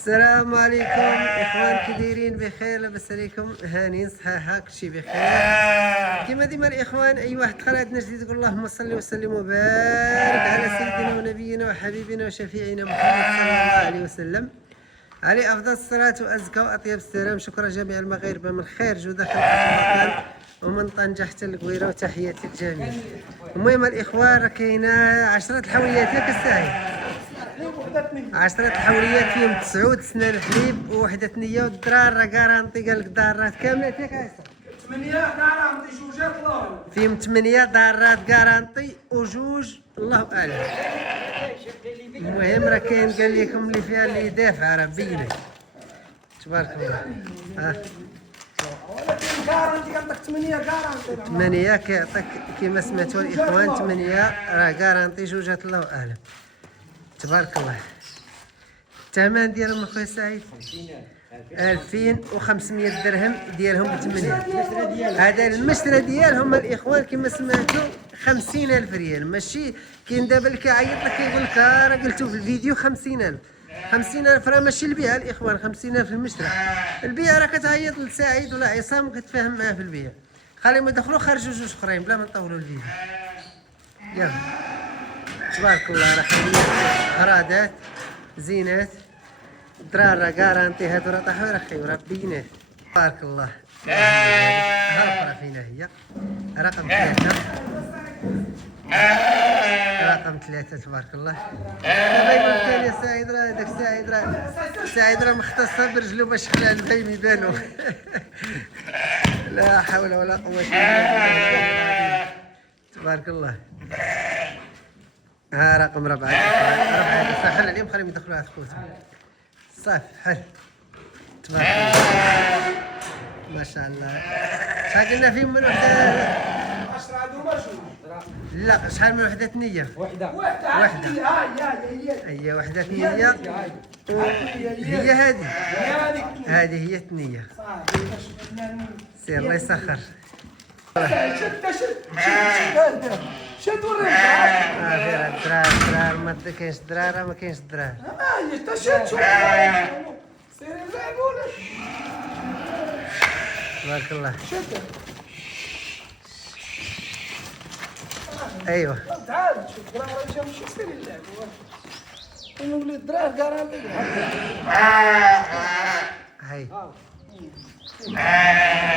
السلام عليكم اخوان، كي دايرين؟ بخير؟ لاباس عليكم؟ هانيين صحاحه؟ كلشي بخير كما ديما الاخوان. اي واحد دخل عندنا جديد يقول اللهم صل وسلم وبارك على سيدنا ونبينا وحبيبنا وشفيعنا محمد صلى الله عليه وسلم، عليه افضل الصلاه وازكى واطيب السلام. شكرا جميع المغاربه من خارج وداخل المكان ومن طنجة حتى القويره، وتحياتي للجميع. المهم الاخوان، راه كاينه 10 الحوليات ياك السعيد، 10 الحوليات فيهم 9 سنان الحليب ووحدة نية، والدرار راه كارانتي قال لك دارات كاملات ياك عيسى. 8 كارانتي جوجات الله فيهم 8 دارات كارانتي وجوج الله اعلم. المهم راه كاين قال لكم اللي فيها اللي دافع راه بينه تبارك الله. ولكن كارانتي عندك 8 كارانتي 8 كيعطيك كيما سمعتوا الاخوان، 8 راه كارانتي جوجات الله اعلم تبارك الله. الثمن ديالهم اخويا سعيد 2500 درهم ديالهم ب8. هذا المشترى ديالهم الاخوان كما سمعتوا 50,000 ريال. ماشي كاين دابا اللي كيعيط لك كيقول لك راه قلتو في الفيديو 50,000. 50,000 راه ماشي البيع الاخوان، 50,000 في المشترى. البيع راه كتعيط لسعيد ولا عصام وكتفاهم معاه في البيع. خليهم يدخلوا خرجوا جوج اخرين بلا ما نطولوا الفيديو. يلا تبارك الله. راه حليات غرادات زينات درار راه كارانتي. هادو راه طاحوا راه خيو راه بينات تبارك الله. ها الاخرى فينا هي رقم 3. رقم 3 تبارك الله. دابا يقول كان يا سعيد راه هذاك سعيد راه مختص برجلو باش خلع البهيم يبانو. لا حول ولا قوة الا بالله تبارك الله. ها رقم 4. 4 صح. حل عليهم خليهم يدخلوا على خوتهم صافي. حل تبارك الله ما شاء الله. شحال قلنا فيهم من وحده؟ 10 هادو ماشي لا شحال من وحده نية؟ وحده هي وحده نية. هي هذه هذه هي النية. سير الله يسخر. شد وريك فيها الدرار ما كاينش الدرار، ما كاينش الدرار. هي تشد شوف سير نلعبوا لك تبارك الله. شد ايوه تعال شوف راه جا ماشي سير نلعبوا انا وليد درار كارانتي هاي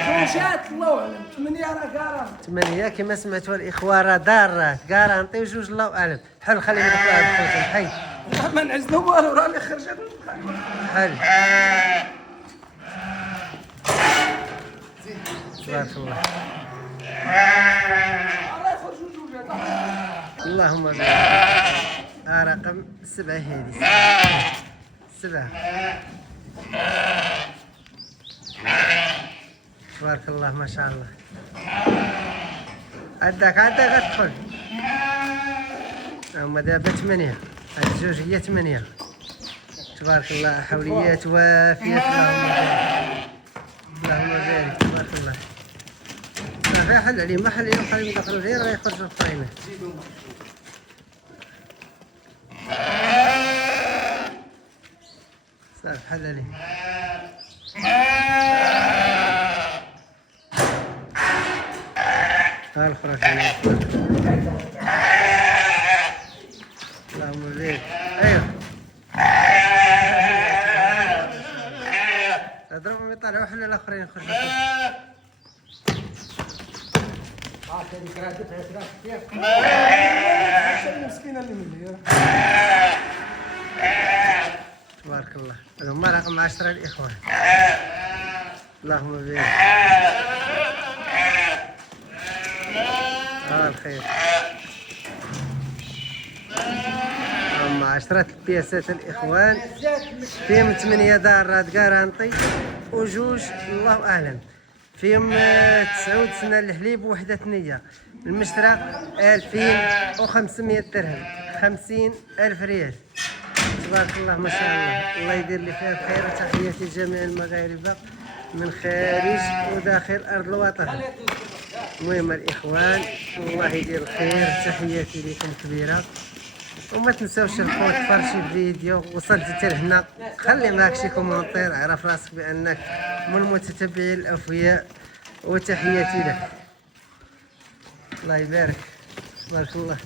جوجات الله اعلم 8 راه كارانتي 8 كما سمعتوا الاخوان راه دارات كارانتي وجوج الله اعلم. حل خليهم يدخلوا على خوتهم. حي ما نعزلو والو راه اللي خرجت حل تبارك الله. الله يخرجوا جوجات اللهم بارك. رقم 7 هذه 7 تبارك الله ما شاء الله. عندك غتدخل. هما دابا 8. هاد الجوج هي 8 تبارك الله. حوليات وافية اللهم بارك. اللهم بارك تبارك الله. صافي حل عليهم، ما حل عليهم خليهم يدخلوا غير غيخرجوا الفاينل. صافي حل عليهم. ها الاخرى فينا اللهم بارك. ايوه اضربهم يطلعوا حنا الاخرين يخرجوا. مسكينه اللي مني تبارك الله. هما رقم 10 الاخوان. اللهم بارك. الخير. هما 10 البياسات الاخوان فيهم 8 دارات كارانتي وجوج الله اعلم. فيهم 9 سنان الحليب ووحدة نية. المشترى 2500 درهم، 50,000 ريال تبارك الله ما شاء الله. الله يدير لي فيها الخير. وتحياتي لجميع المغاربة من خارج وداخل ارض الوطن. المهم الاخوان الله يدير الخير، تحياتي لكم كبيره. وما تنساوش الخوت تفرجي الفيديو. وصلت حتى لهنا خلي معك شي كومونتير، عرف راسك بانك من المتتبعين الاوفياء، وتحياتي لك. الله يبارك، تبارك الله.